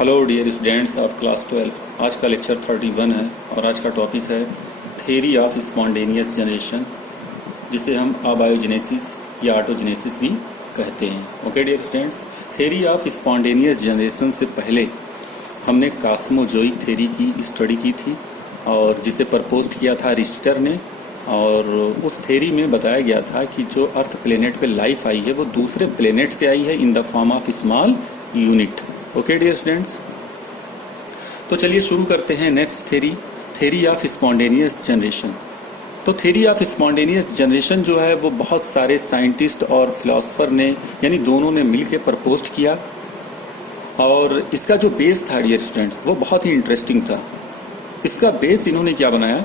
Hello dear students of class 12। आज का lecture 31 है और आज का टॉपिक है थ्योरी ऑफ स्पॉन्टेनियस जनरेशन, जिसे हम अबायोजेनेसिस या ऑटोजेनेसिस भी कहते हैं। Okay dear students, theory of spontaneous generation से पहले हमने कॉस्मोजोइक थ्योरी की स्टडी की थी और जिसे प्रपोज किया था अरिस्टर ने। और उस थ्योरी में बताया गया था कि जो अर्थ प्लेनेट पे लाइफ आई है वो दूसरे प्लेनेट से आई है in the form of small unit. Okay dear students, तो चलिए शुरू करते हैं next theory of spontaneous generation. तो थ्योरी ऑफ स्पॉन्टेनियस जनरेशन जो है वो बहुत सारे साइंटिस्ट और फिलोसोफर ने यानी दोनों ने मिलकर प्रपोज किया और इसका जो बेस था डियर स्टूडेंट्स वो बहुत ही इंटरेस्टिंग था। इसका बेस इन्होंने क्या बनाया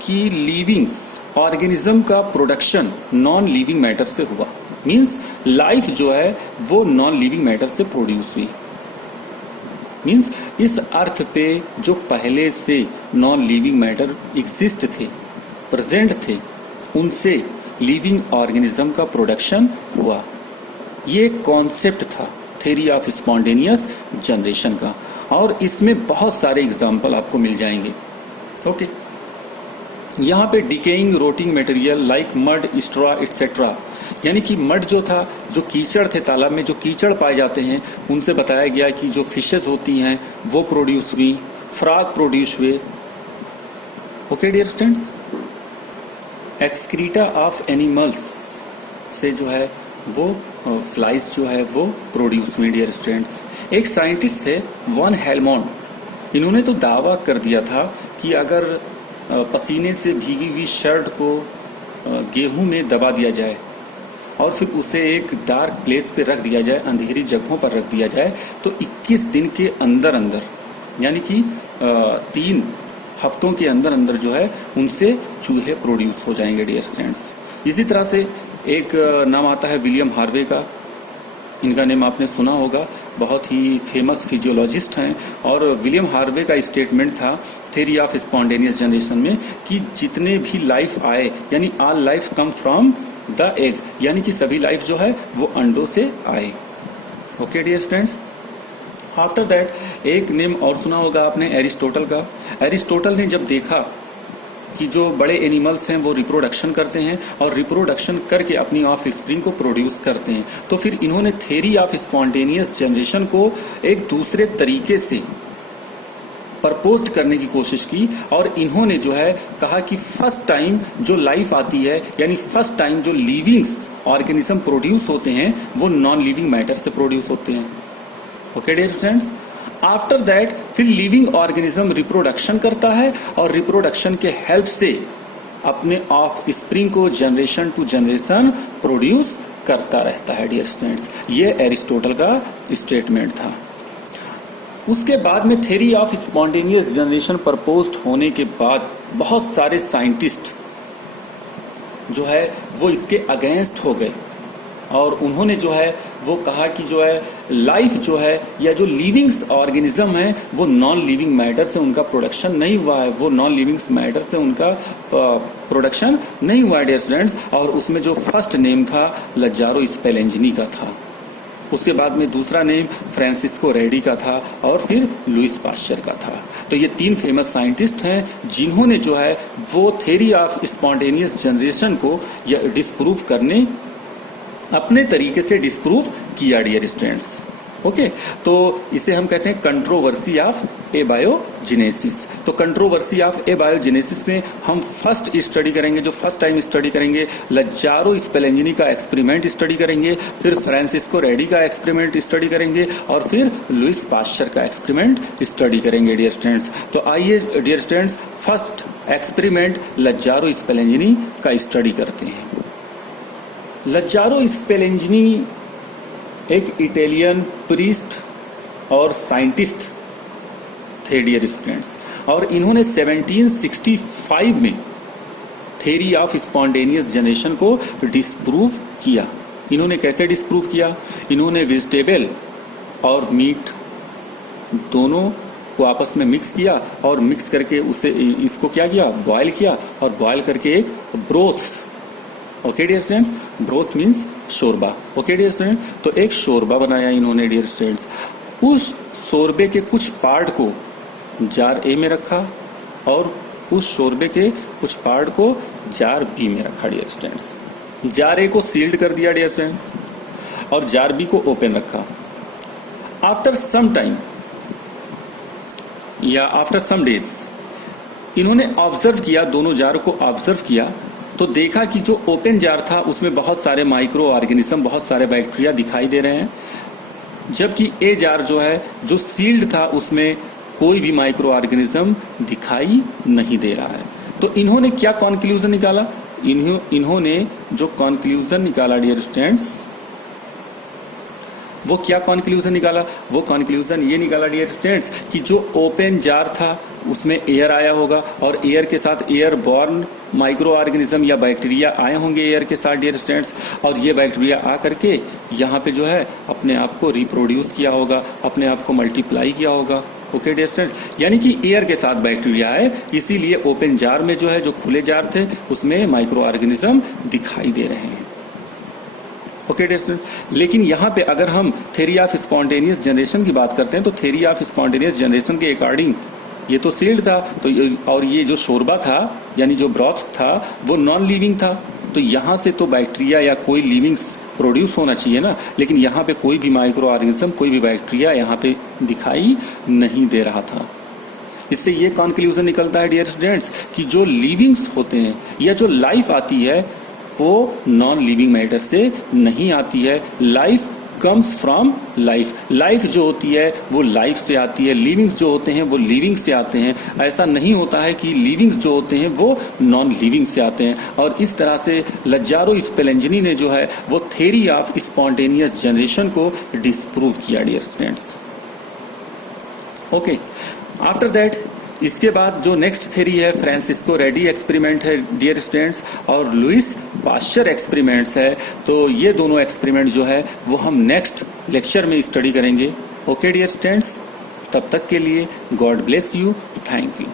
कि लिविंग्स ऑर्गेनिज्म का प्रोडक्शन नॉन लिविंग मैटर से हुआ। मींस लाइफ जो है वो नॉन लिविंग मैटर से प्रोड्यूस हुई। मींस इस अर्थ पे जो पहले से नॉन लिविंग मैटर एग्जिस्ट थे, प्रेजेंट थे, उनसे लिविंग ऑर्गेनिज्म का प्रोडक्शन हुआ। ये कॉन्सेप्ट था थ्योरी ऑफ स्पॉन्टेनियस जनरेशन का और इसमें बहुत सारे एग्जाम्पल आपको मिल जाएंगे। ओके, यहाँ पे decaying rotting material like mud, straw etcetera, यानी कि मड जो था, जो कीचड़ थे तालाब में जो कीचड़ पाए जाते हैं, उनसे बताया गया कि जो फिशेस होती हैं वो प्रोड्यूस हुई, फ्रॉग प्रोड्यूस हुए। Okay dear students, excreta of animals से जो है वो फ्लाइज जो है वो प्रोड्यूस हुई डियर स्टूडेंट्स। एक साइंटिस्ट थे वन हेलमोंड, इन्होंने तो दावा कर दिया था कि अगर पसीने से भीगी हुई शर्ट को गेहूं में दबा दिया जाए और फिर उसे एक डार्क प्लेस पे रख दिया जाए, अंधेरी जगहों पर रख दिया जाए, तो 21 दिन के अंदर अंदर यानी कि 3 हफ्तों के अंदर अंदर जो है उनसे चूहे प्रोड्यूस हो जाएंगे डियर स्टूडेंट्स। इसी तरह से एक नाम आता है विलियम हार्वे का, इनका नेम आपने सुना होगा, बहुत ही फेमस फिजियोलॉजिस्ट हैं। और विलियम हार्वे का स्टेटमेंट था थ्योरी ऑफ स्पॉन्टेनियस जनरेशन में कि जितने भी लाइफ आए यानी all life come from the egg, यानी कि सभी लाइफ जो है वो अंडों से आए। Okay dear students, after that एक नेम और सुना होगा आपने एरिस्टोटल का। एरिस्टोटल ने जब देखा कि जो बड़े एनिमल्स हैं वो रिप्रोडक्शन करते हैं और रिप्रोडक्शन करके अपनी ऑफ स्प्रिंग को प्रोड्यूस करते हैं, तो फिर इन्होंने थ्योरी ऑफ स्पॉन्टेनियस जनरेशन को एक दूसरे तरीके से प्रपोज करने की कोशिश की और इन्होंने जो है कहा कि फर्स्ट टाइम जो लाइफ आती है यानी फर्स्ट टाइम जो लिविंग्स ऑर्गेनिज्म प्रोड्यूस होते हैं वो नॉन लिविंग मैटर से प्रोड्यूस होते हैं। Okay dear students, after that फिर लिविंग ऑर्गेनिज्म रिप्रोडक्शन करता है और रिप्रोडक्शन के हेल्प से अपने ऑफ स्प्रिंग को जनरेशन टू जनरेशन प्रोड्यूस करता रहता है डियर स्टूडेंट्स। ये एरिस्टोटल का स्टेटमेंट था। उसके बाद में theory of spontaneous generation proposed होने के बाद बहुत सारे साइंटिस्ट जो है वो इसके अगेंस्ट हो गए और उन्होंने जो है वो कहा कि जो है लाइफ जो है या जो लिविंग्स ऑर्गेनिज्म है वो नॉन लिविंग मैटर से उनका प्रोडक्शन नहीं हुआ है, वो नॉन लिविंग मैटर से उनका प्रोडक्शन नहीं हुआ है डियर स्टूडेंट्स। और उसमें जो फर्स्ट नेम था लजारो स्पेलेंजनी का था, उसके बाद में दूसरा नेम फ्रांसिस्को रेडी का था और फिर लुइस पाश्चर का था। तो ये 3 फेमस साइंटिस्ट हैं जिन्होंने जो है वो थ्योरी ऑफ स्पॉन्टेनियस जनरेशन को डिस्प्रूव करने अपने तरीके से डिस्प्रूव किया डियर स्टूडेंट्स। ओके, तो इसे हम कहते हैं कंट्रोवर्सी ऑफ एबायोजेनेसिस। तो कंट्रोवर्सी ऑफ एबायोजेनेसिस में हम फर्स्ट स्टडी करेंगे, जो फर्स्ट टाइम स्टडी करेंगे लजारो स्पेलेंजनी का एक्सपेरिमेंट स्टडी करेंगे, फिर फ्रांसिस्को रेडी का एक्सपेरिमेंट स्टडी करेंगे और फिर लुइस पाश्चर का एक्सपेरिमेंट स्टडी करेंगे डियर स्टूडेंट्स। तो आइए dear students first experiment Lazaro स्पेलेंजनी का स्टडी करते हैं। लजारो स्पेलेंजनी एक इटालियन प्रीस्ट और साइंटिस्ट थे डियर स्टूडेंट्स और इन्होंने 1765 में थ्योरी ऑफ स्पॉन्टेनियस जनरेशन को डिस्प्रूव किया। इन्होंने कैसे डिस्प्रूव किया? इन्होंने वेजिटेबल और मीट दोनों को आपस में मिक्स किया और मिक्स करके उसे इसको क्या किया, बॉयल किया और बॉयल करके एक broth, okay dear students, broth means शोरबा। ओके डियर स्टूडेंट, तो एक शोरबा बनाया इन्होंने डियर स्टूडेंट्स। उस शोरबे के कुछ पार्ट को जार ए में रखा और उस शोरबे के कुछ पार्ट को जार बी में रखा डियर स्टूडेंट्स। जार ए को सील्ड कर दिया डियर स्टूडेंट्स और जार बी को ओपन रखा। आफ्टर सम टाइम या आफ्टर सम डेज इन्होंने ऑब्जर्व किया, दोनों जार को ऑब्जर्व किया तो देखा कि जो ओपन जार था उसमें बहुत सारे माइक्रो ऑर्गेनिज्म, बहुत सारे बैक्टीरिया दिखाई दे रहे हैं, जबकि ए जार जो है जो सील्ड था उसमें कोई भी माइक्रो ऑर्गेनिज्म दिखाई नहीं दे रहा है। तो इन्होंने क्या कॉन्क्लूजन निकाला? इन्होंने जो कॉन्क्लूजन निकाला डियर स्टूडेंट्स, वो क्या कॉन्क्लूजन निकाला? वो कॉन्क्लूजन ये निकाला डियर स्टूडेंट्स कि जो ओपन जार था उसमें एयर आया होगा और एयर के साथ एयर बॉर्न माइक्रो ऑर्गेनिज्म या बैक्टीरिया आए होंगे एयर के साथ डियर स्टूडेंट्स, और ये बैक्टीरिया आ करके यहाँ पे जो है अपने आप को रिप्रोड्यूस किया होगा, अपने आप को मल्टीप्लाई किया होगा। ओके डियर स्टूडेंट्स, यानी कि एयर के साथ बैक्टीरिया है, इसीलिए ओपन जार में जो है जो खुले जार थे उसमें माइक्रो ऑर्गेनिज्म दिखाई दे रहे हैं। ओके डियर स्टूडेंट्स, लेकिन यहाँ पे अगर हम थ्योरी ऑफ स्पॉन्टेनियस जनरेशन की बात करते हैं तो थ्योरी ऑफ स्पॉन्टेनियस जनरेशन के अकॉर्डिंग ये तो सील्ड था तो और ये जो शोरबा था यानी जो ब्रॉथ था वो नॉन लिविंग था, तो यहाँ से तो बैक्टीरिया या कोई लिविंग्स प्रोड्यूस होना चाहिए ना, लेकिन यहाँ पे कोई भी माइक्रो ऑर्गेनिज्म, कोई भी बैक्टीरिया यहाँ पे दिखाई नहीं दे रहा था। इससे ये कंक्लूजन निकलता है डियर स्टूडेंट्स कि जो लिविंग्स होते हैं या जो लाइफ आती है वो नॉन लिविंग मैटर से नहीं आती है। Life comes from life, life जो होती है वो लाइफ से आती है, लिविंग्स जो होते हैं वो लिविंग से आते हैं। ऐसा नहीं होता है कि लिविंग्स जो होते हैं वो नॉन लिविंग से आते हैं। और इस तरह से लज्जारो स्पेलेंजनी ने जो है वो थ्योरी ऑफ स्पॉन्टेनियस जनरेशन को डिस्प्रूव किया dear students. Okay, after that इसके बाद जो नेक्स्ट थ्योरी है फ्रांसिस्को रेडी एक्सपेरिमेंट है डियर स्टूडेंट्स और लुइस पास्चर एक्सपेरिमेंट्स है। तो ये दोनों एक्सपेरिमेंट जो है वो हम नेक्स्ट लेक्चर में स्टडी करेंगे। ओके डियर स्टूडेंट्स, तब तक के लिए God bless you, thank you.